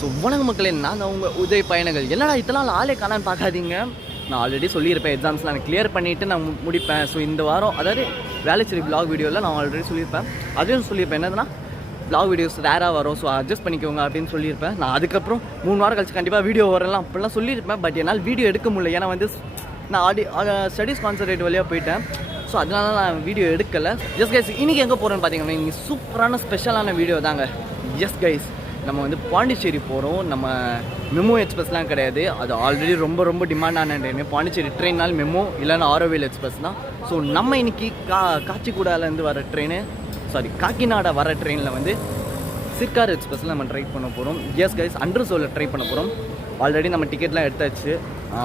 So வணக்கம் மக்களே, நான் தான் உங்கள் உதய் பயணங்கள். என்னடா இதெல்லாம் ஆளே காணான்னு பார்க்காதீங்க. நான் ஆல்ரெடி சொல்லியிருப்பேன், எக்ஸாம்ஸ்லாம் நான் கிளியர் பண்ணிவிட்டு நான் முடிப்பேன். ஸோ இந்த வாரம் அதாவது வேலைச்சேரி வ்ளாக் வீடியோவில் நான் ஆல்ரெடி சொல்லியிருப்பேன். அதையும் சொல்லியிருப்பேன் என்னதுன்னா வ்ளாக் வீடியோஸ் ரேராக வரும், ஸோ அட்ஜஸ்ட் பண்ணிக்கோங்க அப்படின்னு சொல்லியிருப்பேன். நான் அதுக்கப்புறம் 3 வாரம் கழிச்சு கண்டிப்பாக வீடியோ வரலாம் அப்படிலாம் சொல்லியிருப்பேன். பட் என்னால் வீடியோ எடுக்க முடியல, ஏன்னா வந்து நான் ஸ்டடீஸ் கான்சன்ட்ரேட் வழியாக போயிட்டேன். ஸோ அதனால நான் வீடியோ எடுக்கலை. எஸ் கைஸ், இன்றைக்கி எங்கே போகிறேன்னு பார்த்தீங்கன்னா இன்றைக்கி சூப்பரான ஸ்பெஷலான வீடியோ தாங்க. எஸ் கைஸ், நம்ம வந்து பாண்டிச்சேரி போகிறோம். நம்ம மெமோ எக்ஸ்பிரஸ்லாம் கிடையாது, அது ஆல்ரெடி ரொம்ப ரொம்ப டிமாண்டான ட்ரெயின். பாண்டிச்சேரி ட்ரெயினால் மெமோ இல்லைன்னா ஆரோவில் எக்ஸ்பிரஸ் தான். ஸோ நம்ம இன்றைக்கி காச்சிக்கூடாலேருந்து வர ட்ரெயின், காக்கிநாடா வர ட்ரெயினில் வந்து சிர்கார் எக்ஸ்பிரஸில் நம்ம ட்ரை பண்ண போகிறோம். எஸ் கைஸ், அண்டர்சோவில் ட்ரை பண்ண போகிறோம். ஆல்ரெடி நம்ம டிக்கெட்லாம் எடுத்தாச்சு,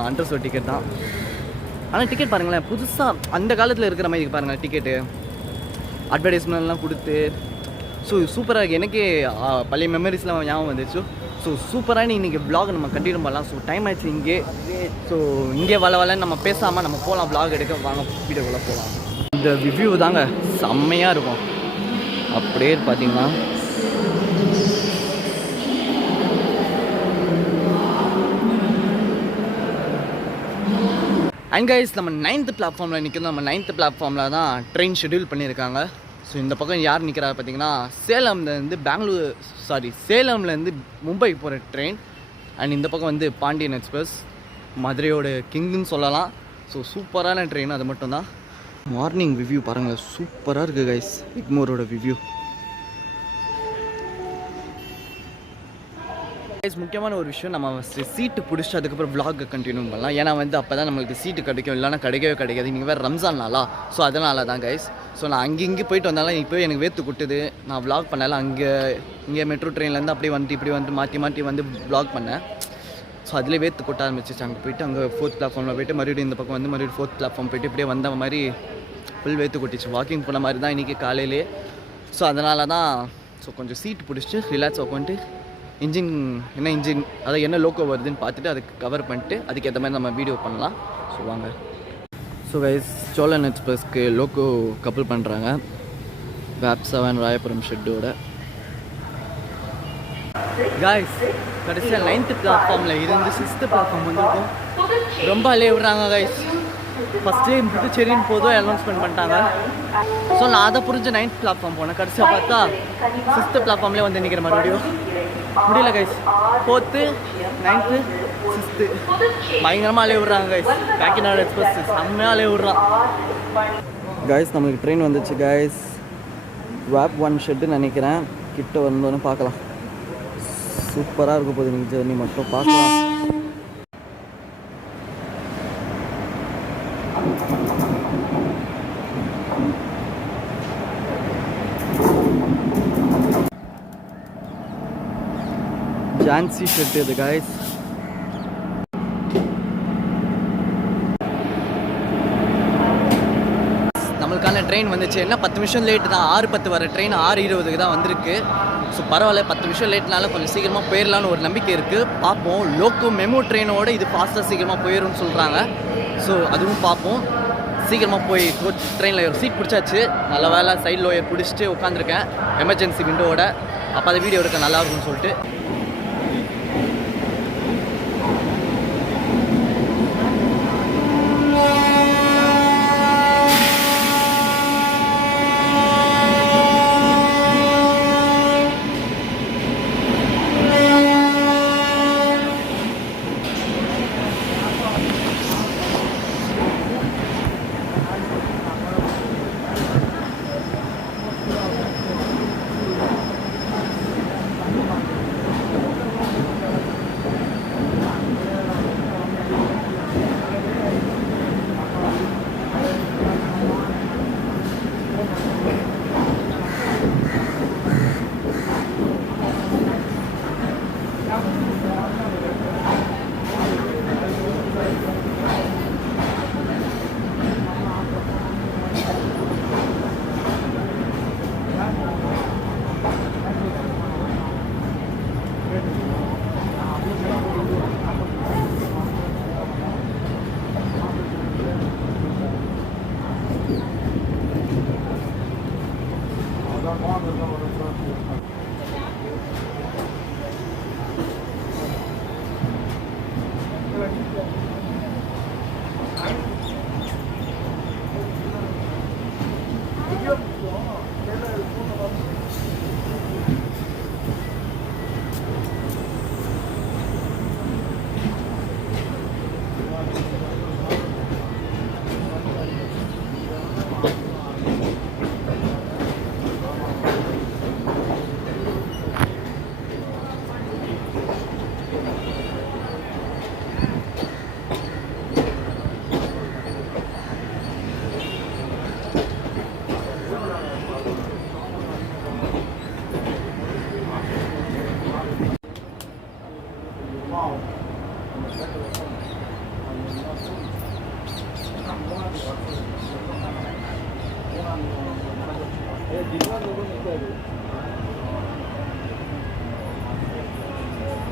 அண்டர்சோ டிக்கெட் தான். ஆனால் டிக்கெட் பாருங்களேன், புதுசாக அந்த காலத்தில் இருக்கிற மாதிரி பாருங்கள் டிக்கெட்டு, அட்வர்டைஸ்மெண்ட்லாம் கொடுத்து. ஸோ சூப்பராக இருக்குது. எனக்கே பழைய மெமரிஸ்லாம் ஞாபகம் வந்துச்சு. ஸோ சூப்பரான இன்றைக்கி வ்ளாக் நம்ம கண்டினியூ பண்ணலாம். ஸோ டைம் ஆயிடுச்சு இங்கே. ஸோ இங்கே வளன்னு நம்ம பேசாமல் நம்ம போகலாம், வ்ளாக் எடுக்க வாங்க, வீடியோக்குள்ளே போகலாம். இந்த ரிவ்யூ தாங்க செம்மையாக இருக்கும். அப்படியே பார்த்தீங்கன்னா அண்ட் கைஸ், நம்ம 9th பிளாட்ஃபார்மில் நிற்கிறோம். நம்ம 9th பிளாட்ஃபார்மில் தான் ட்ரெயின் ஷெட்யூல் பண்ணியிருக்காங்க. ஸோ இந்த பக்கம் யார் நிற்கிறா பார்த்தீங்கன்னா சேலம்லேருந்து சேலம்லேருந்து மும்பை போகிற ட்ரெயின். அண்ட் இந்த பக்கம் வந்து பாண்டியன் எக்ஸ்பிரஸ், மதுரையோட கிங்குன்னு சொல்லலாம். ஸோ சூப்பரான ட்ரெயின், அது மட்டும்தான். மார்னிங் ரிவ்யூ பாருங்கள், சூப்பராக இருக்குது கைஸ். எக்மோரோட ரிவ்யூ. முக்கியமான ஒரு விஷயம், நம்ம சீட்டு பிடிச்சி அதுக்கப்புறம் வ்ளாகை கண்டினியூ பண்ணலாம். ஏன்னா வந்து அப்போ தான் நம்மளுக்கு சீட்டு கிடைக்கும், இல்லைனா கிடைக்காது. நீங்கள் வேறு ரம்ஜான் நாளா, ஸோ அதனால தான் கைஸ். ஸோ நான் இங்கே போயிட்டு வந்தாலும் இப்போ எனக்கு வேர்த்து கொட்டுது. நான் வ்ளாக் பண்ணல, இங்கே மெட்ரோ ட்ரெயின்லேருந்து அப்படியே வந்துட்டு இப்படி வந்து மாற்றி வந்து வ்ளாக் பண்ணேன். ஸோ அதிலே வேர்த்து கொட்ட ஆரம்பிச்சிச்சு. அங்கே போயிட்டு அங்கே 4th பிளாட்ஃபார்மில் போய்ட்டு மறுபடியும் இந்த பக்கம் வந்து மறுபடியும் 4th பிளாட்ஃபார்ம் போய்ட்டு இப்படியே வந்த மாதிரி ஃபுல் வேர்த்து கொட்டிச்சு. வாக்கிங் போன மாதிரி தான் இன்றைக்கி காலையிலே. ஸோ அதனால தான் கொஞ்சம் சீட்டு பிடிச்சிட்டு ரிலாக்ஸ் உட்காந்துட்டு இன்ஜின் அதாவது என்ன லோக்கோ வருதுன்னு பார்த்துட்டு அதுக்கு கவர் பண்ணிட்டு அதுக்கேற்ற மாதிரி நம்ம வீடியோ பண்ணலாம். ஸோ வாங்க. ஸோ கைஸ், சோழன் எக்ஸ்பிரஸ்க்கு லோக்கோ கப்பல் பண்ணுறாங்க, வேப் 7 ராயபுரம் ஷெட்டோட. கைஸ், கடைசியாக 9th பிளாட்ஃபார்மில் இருந்து 6th பிளாட்ஃபார்ம் வந்துருக்கும். ரொம்ப அலைய விடுறாங்க கைஸ். ஃபஸ்ட்டு புதுச்சேரின்னு போதும் அனௌன்ஸ்மெண்ட் பண்ணிட்டாங்க. ஸோ நான் அதை புரிஞ்சு 9th பிளாட்ஃபார்ம் போனேன். கடைசியாக பார்த்தா 6th பிளாட்ஃபார்ம்லேயே வந்து நிற்கிற மறுபடியும் முடியல கைஸ். 4th 9th 6th பயங்கரமாக அலைய விடுறாங்க கைஸ். காக்கிநாடா எக்ஸ்பிரஸ் செம்மையாக அலைய விடுறான் கைஸ். நம்மளுக்கு ட்ரெயின் வந்துச்சு கைஸ். வேப் 1 ஷெட்டுன்னு நினைக்கிறேன். கிட்ட வந்தோன்னு பார்க்கலாம். சூப்பராக இருக்கும் போது நீங்கள் ஜெர்னி மட்டும் பார்க்கலாம். ஜான்சி ஷெட் இது கைஸ். நம்மளுக்கான ட்ரெயின் வந்துச்சு. என்ன 10 நிமிஷம் லேட்டு தான். 6:10 வர ட்ரெயின் 6:20க்கு தான் வந்திருக்கு. ஸோ பரவாயில்ல, 10 நிமிஷம் லேட்னால கொஞ்சம் சீக்கிரமாக போயிடலான்னு ஒரு நம்பிக்கை இருக்குது. பார்ப்போம். லோக்கோ மெமோ ட்ரெயினோட இது ஃபாஸ்ட்டாக சீக்கிரமாக போயிடும்னு சொல்கிறாங்க. ஸோ அதுவும் பார்ப்போம். சீக்கிரமாக போய் ட்ரெயினில் ஒரு சீட் பிடிச்சாச்சு. நல்ல வேலை சைட் லோயர் பிடிச்சிட்டு உட்காந்துருக்கேன் எமர்ஜென்சி விண்டோவோட. அப்போ அதை வீடியோ எடுக்க நல்லா இருக்கும்னு சொல்லிட்டு.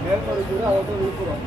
மேல்மருத்தூர் அதாவது விழுப்புரம்.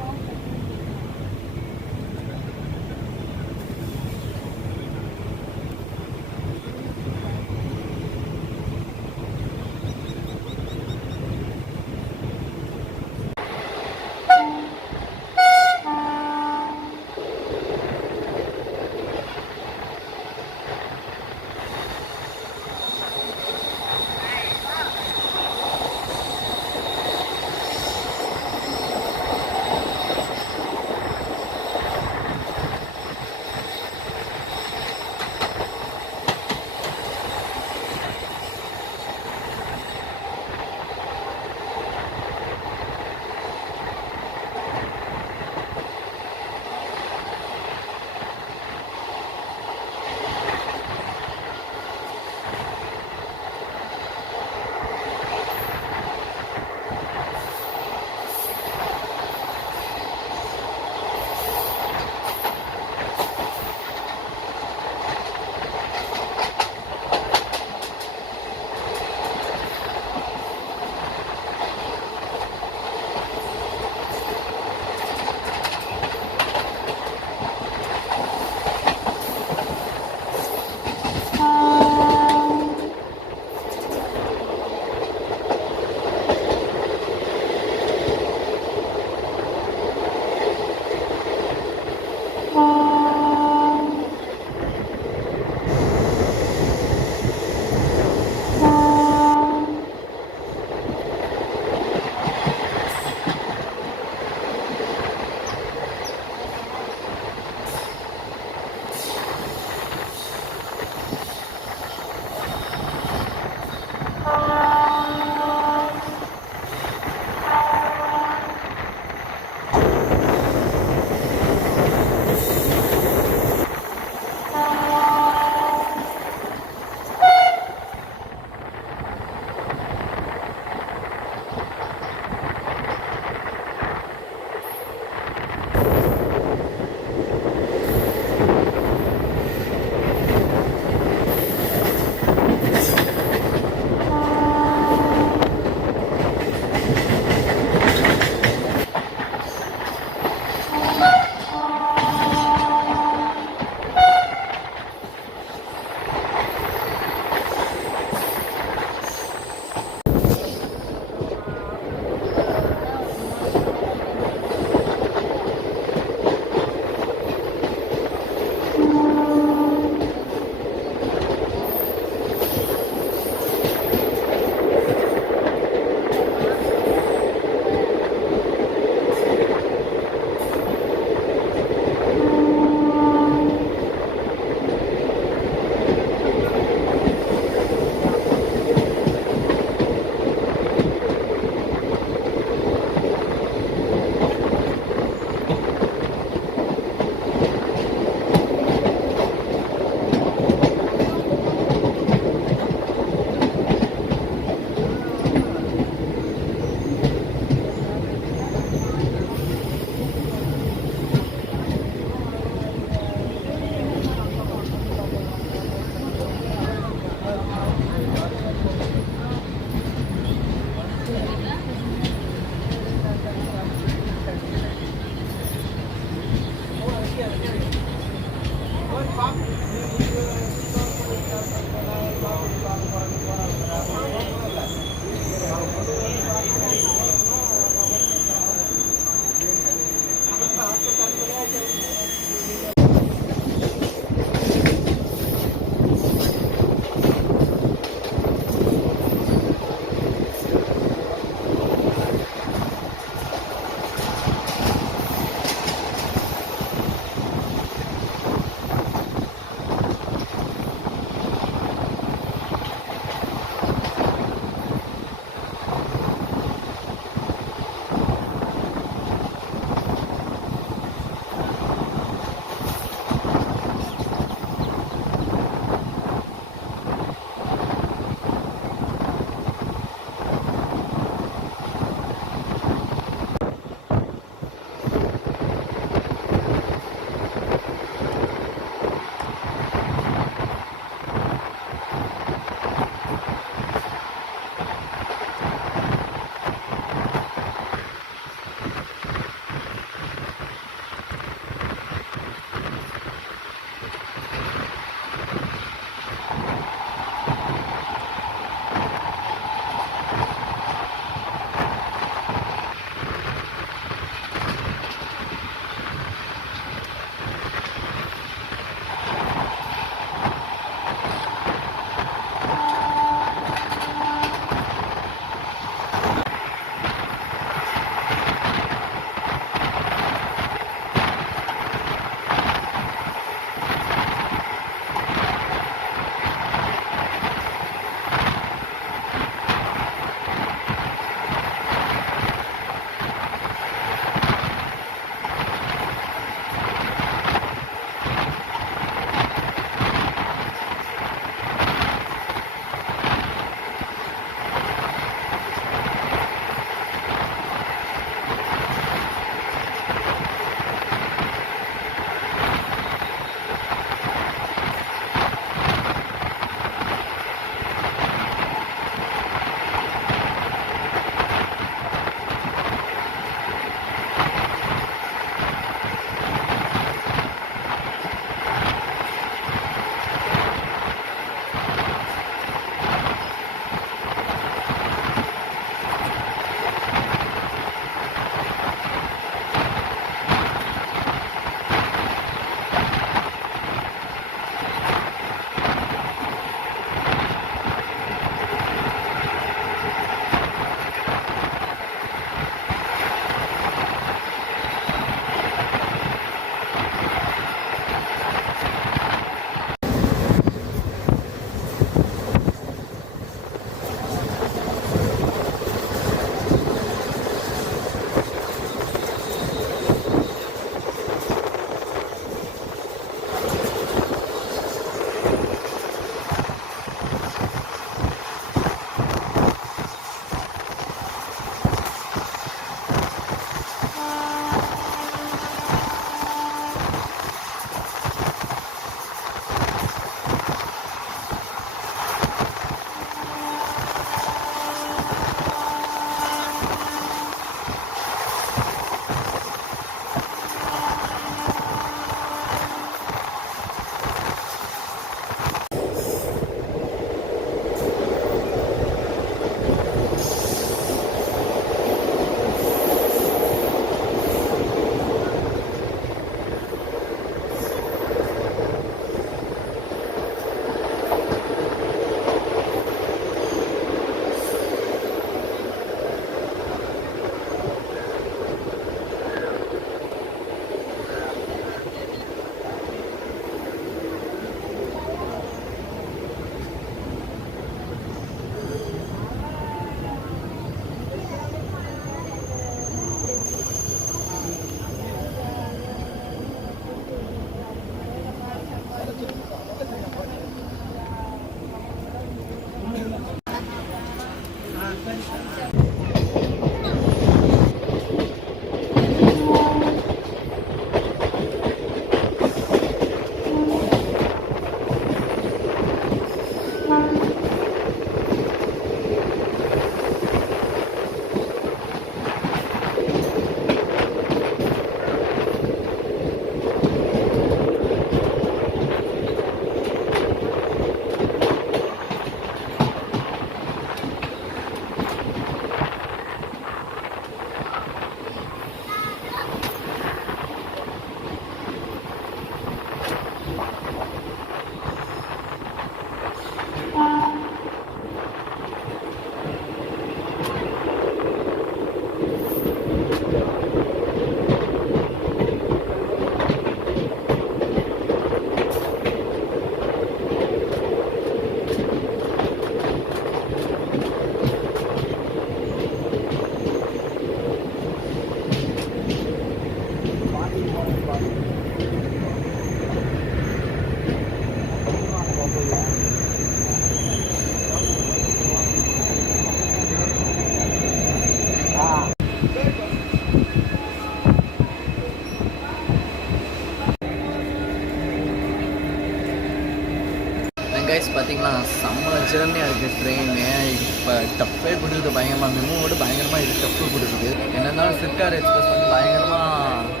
கைஸ் பார்த்தீங்கன்னா செம்ம ஜேர்னியாக இருக்குது ட்ரெயினு. இப்போ டஃப்பே கொடுக்குது பயங்கரமாக, மெமோவோடு பயங்கரமாக இது டஃப்பு கொடுக்குது. என்ன இருந்தாலும் சிற்கார் எக்ஸ்பிரஸ் வந்து பயங்கரமாக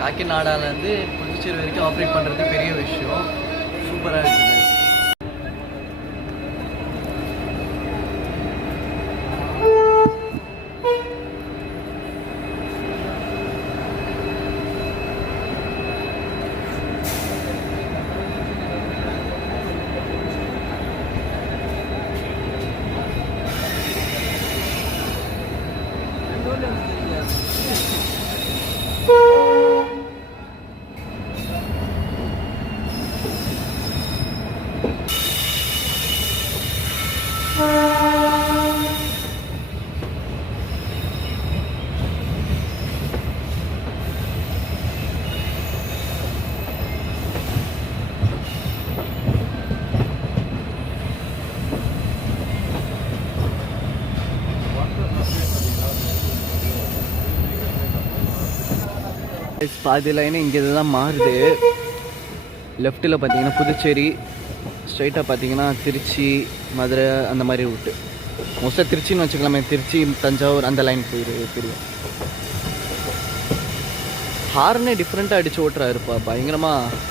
காக்கிநாடாலேருந்து புதுச்சேரி வரைக்கும் ஆப்ரேட் பண்ணுறது பெரிய விஷயம். சூப்பராக இருக்குது. பாதி லைனு இங்கே தான் மாறுது. லெஃப்ட்டில் பார்த்தீங்கன்னா புதுச்சேரி, ஸ்ட்ரைட்டாக பார்த்தீங்கன்னா திருச்சி, மதுரை அந்த மாதிரி ரூட்டு. மோஸ்ட்டாக திருச்சின்னு வச்சுக்கலாமே, திருச்சி தஞ்சாவூர் அந்த லைன் தெரியும். ஹார்னே டிஃப்ரெண்ட்டாக அடித்து ஓட்டுறாருப்பா பயங்கரமாக.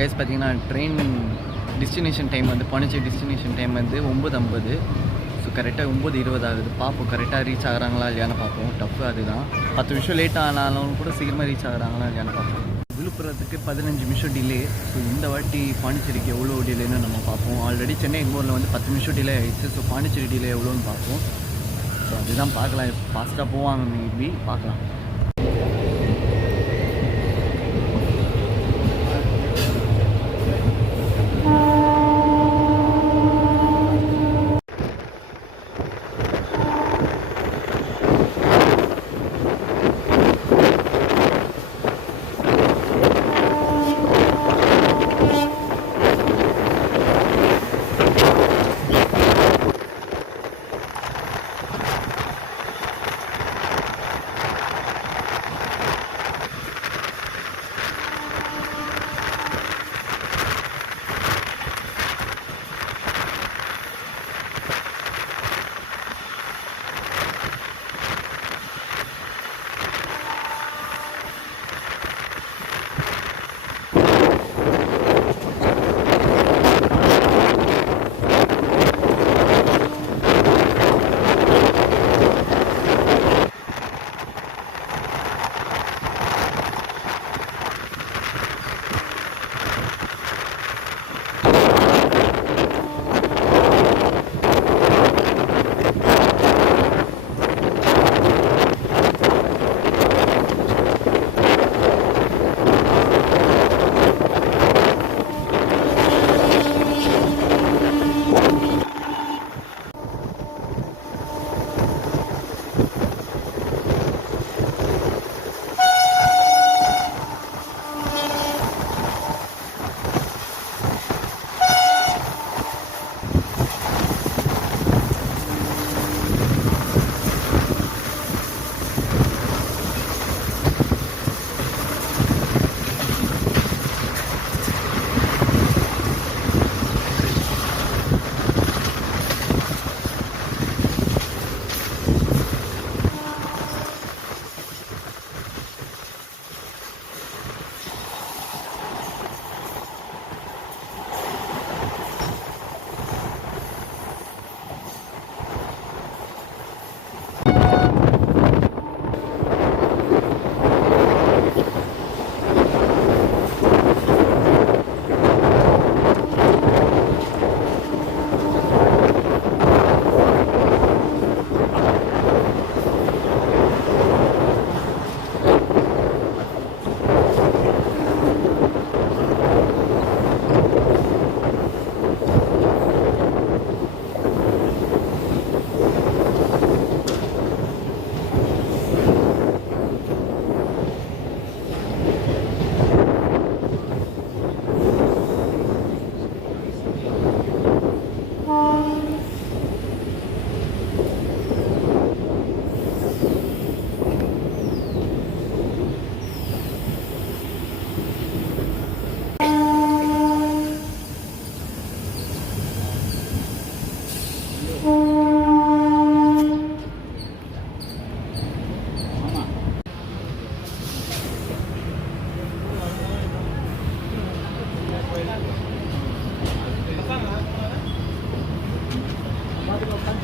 கைஸ் பார்த்தீங்கன்னா ட்ரெயின் டெஸ்டினேஷன் டைம் வந்து பாண்டிச்சேரி டெஸ்டினேஷன் டைம் வந்து 9:50. ஸோ கரெக்டாக 9:20 ஆகுது. பார்ப்போம் கரெக்டாக ரீச் ஆகிறாங்களா இல்லையான்னு பார்ப்போம். டஃப்பு அதுதான். 10 நிமிஷம் லேட் ஆனாலும் கூட சீக்கிரமாக ரீச் ஆகிறாங்களா இல்லையான்னு பார்ப்போம். விழுப்புரத்துக்கு 15 நிமிஷம் டிலே. ஸோ இந்த வாட்டி பாண்டிச்சேரிக்கு எவ்வளோ டிலேன்னு நம்ம பார்ப்போம். ஆல்ரெடி சென்னை எக்மோரில் வந்து 10 நிமிஷம் டிலே ஆகிடுச்சு. ஸோ பாண்டிச்சேரி டிலே எவ்வளோன்னு பார்ப்போம். ஸோ அதுதான் பார்க்கலாம். ஃபாஸ்ட்டாக போவாங்க மேபி, பார்க்கலாம்.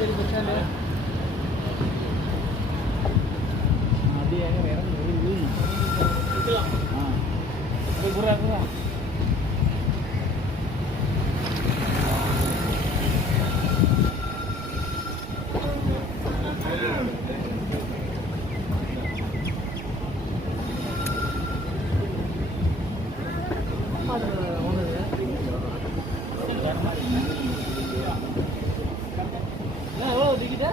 புதுச்சேரி பஸ் ஸ்டாண்டு அப்படியே எங்கே இறங்கி புறா எவ்வளோ டிக்கெட்டு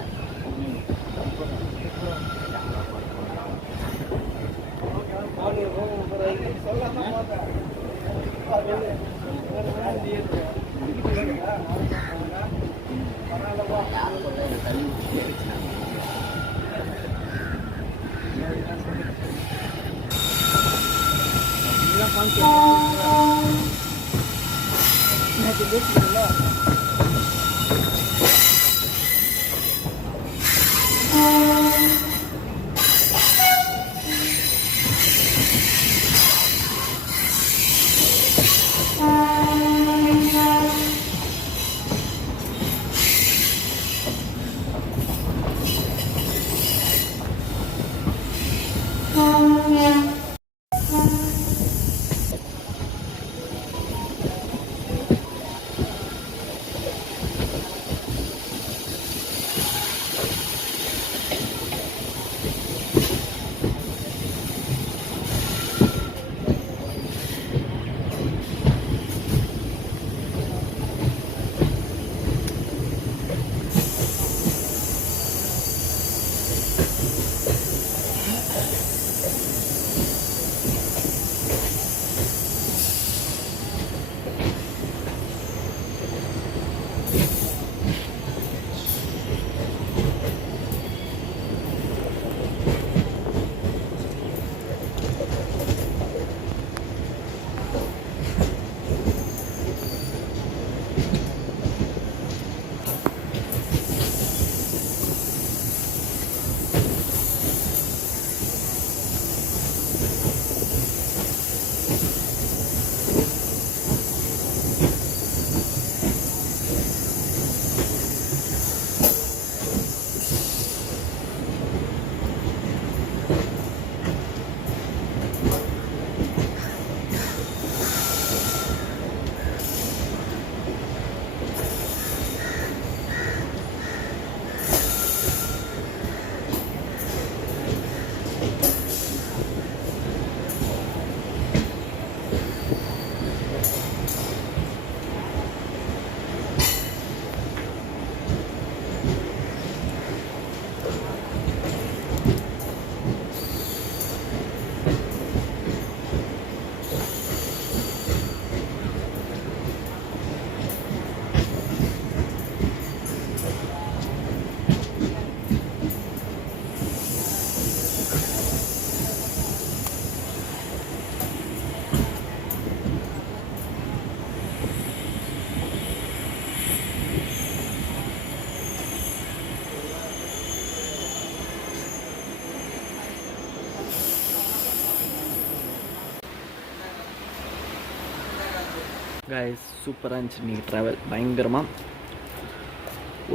கைஸ் சூப்பராக இருந்துச்சு நீங்கள் ட்ராவல் பயங்கரமாக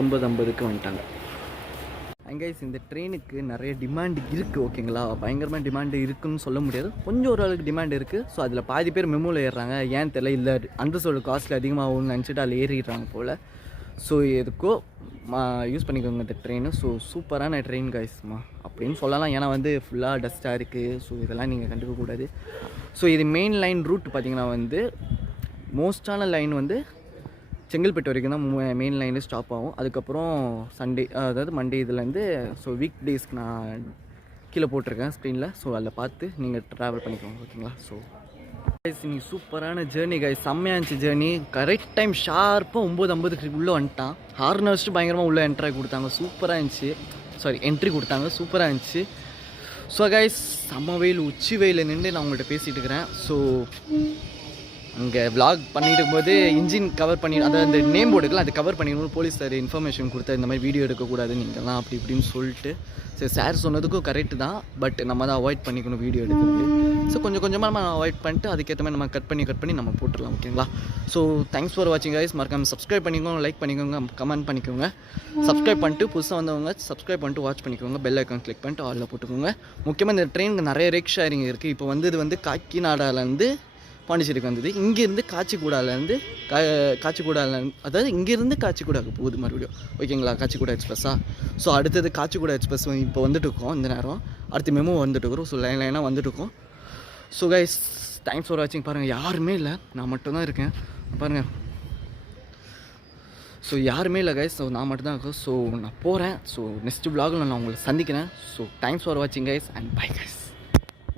9:50க்கு வந்துட்டாங்க. அண்ட் கைஸ் இந்த ட்ரெயினுக்கு நிறைய டிமாண்ட் இருக்குது ஓகேங்களா. பயங்கரமாக டிமாண்டு இருக்குதுன்னு சொல்ல முடியாது, கொஞ்சம் ஓரளவுக்கு டிமாண்ட் இருக்குது. ஸோ அதில் பாதி பேர் மெமோவில் ஏறுறாங்க, ஏன் தெரியல, இல்லை அந்த சொல்லு காஸ்ட்டில் அதிகமாகும்னு நினச்சிட்டு அதில் ஏறிடுறாங்க போல். ஸோ எதுக்கோ யூஸ் பண்ணிக்கோங்க இந்த ட்ரெயின். ஸோ சூப்பரான ட்ரெயின் கைஸ்மா அப்படின்னு சொல்லலாம். ஏன்னா வந்து ஃபுல்லாக டஸ்ட்டாக இருக்குது. ஸோ இதெல்லாம் நீங்கள் கண்டுக்கக்கூடாது. ஸோ இது மெயின் லைன் ரூட் பார்த்திங்கன்னா வந்து மோஸ்டான லைன் வந்து செங்கல்பட்டு வரைக்கும் தான் மெயின் லைனில் ஸ்டாப் ஆகும். அதுக்கப்புறம் சண்டே அதாவது மண்டே இதுலேருந்து ஸோ வீக் டேஸ்க்கு நான் கீழே போட்டிருக்கேன் ஸ்க்ரீனில். ஸோ அதில் பார்த்து நீங்கள் ட்ராவல் பண்ணிக்கோங்க ஓகேங்களா. ஸோ கைஸ் இன்னைக்கு சூப்பரான ஜேர்னி கைஸ், செம்மையாக இருந்துச்சு ஜேர்னி. கரெக்ட் டைம் ஷார்ப்பாக 9:50க்கு உள்ளே வந்துட்டான். ஹார்ன் வச்சுட்டு பயங்கரமாக உள்ளே என்ட்ரி கொடுத்தாங்க, சூப்பராக இருந்துச்சு. என்ட்ரி கொடுத்தாங்க, சூப்பராக இருந்துச்சு. ஸோ கைஸ் செம்ம வெயில், உச்சி வெயிலில் நின்று நான் உங்கள்கிட்ட பேசிகிட்டு இருக்கிறேன். ஸோ இங்கே vlog பண்ணிட்டு இருக்கும்போது இன்ஜின் கவர் பண்ணி அதாவது அந்த நேம் போர்டுக்குலாம் அது கவர் பண்ணிக்கணும் போலீஸ் சார் இன்ஃபர்மேஷன் கொடுத்தா இந்த மாதிரி வீடியோ எடுக்கக்கூடாது நீங்கள்லாம் அப்படி இப்படின்னு சொல்லிட்டு சரி சார் சொன்னதுக்கும் கரெக்டு தான் பட் நம்ம தான் அவாய்ட் பண்ணிக்கணும் வீடியோ எடுக்கிறது ஸோ கொஞ்சம் கொஞ்சமாக நம்ம அவாய்ட் பண்ணிட்டு அதுக்கேற்ற மாதிரி நம்ம கட் பண்ணி நம்ம போட்டுடலாம் ஓகேங்களா ஸோ தேங்க்ஸ் ஃபார் வாட்சிங் கைஸ் மறக்காம சப்ஸ்கிரைப் பண்ணிக்கோங்க லைக் பண்ணிக்கோங்க கமெண்ட் பண்ணிக்கோங்க சப்ஸ்கிரைப் பண்ணிட்டு புதுசாக வந்தவங்க சப்ஸ்கிரைப் பண்ணிட்டு வாட்ச் பண்ணிக்கோங்க பெல் ஐக்கான் கிளிக் பண்ணிட்டு ஆலில் போட்டுக்கோங்க முக்கியமாக இந்த ட்ரெயினுக்கு நிறைய ரேக் ஷேரிங் இருக்குது இப்போ வந்து இது வந்து காக்கிநாடாலேருந்து பாண்டிச்சேரிக்கு வந்தது இங்கேருந்து காச்சிக்கூடாலேருந்து அதாவது இங்கேருந்து காச்சிக்கூடாக்கு போகுது மறுபடியும் ஓகேங்களா காச்சிக்கூடா எக்ஸ்பிரஸ்ஸா ஸோ அடுத்தது காச்சிக்கூடா எக்ஸ்பிரஸ் இப்போ வந்துட்டு இருக்கோம் இந்த நேரம் அடுத்த மெமோ வந்துட்டு இருக்கிறோம் ஸோ லைனாக வந்துட்டு இருக்கோம் ஸோ கைஸ் தேங்க்ஸ் ஃபார் வாட்சிங் பாருங்கள் யாருமே இல்லை நான் மட்டும்தான் இருக்கேன் பாருங்கள் ஸோ யாருமே இல்லை கைஸ் ஸோ நான் மட்டும்தான் இருக்கேன் ஸோ நான் போகிறேன் ஸோ நெக்ஸ்ட் vlogல நான் உங்களை சந்திக்கிறேன் ஸோ தேங்க்ஸ் ஃபார் வாட்சிங் கைஸ் அண்ட் பை கைஸ்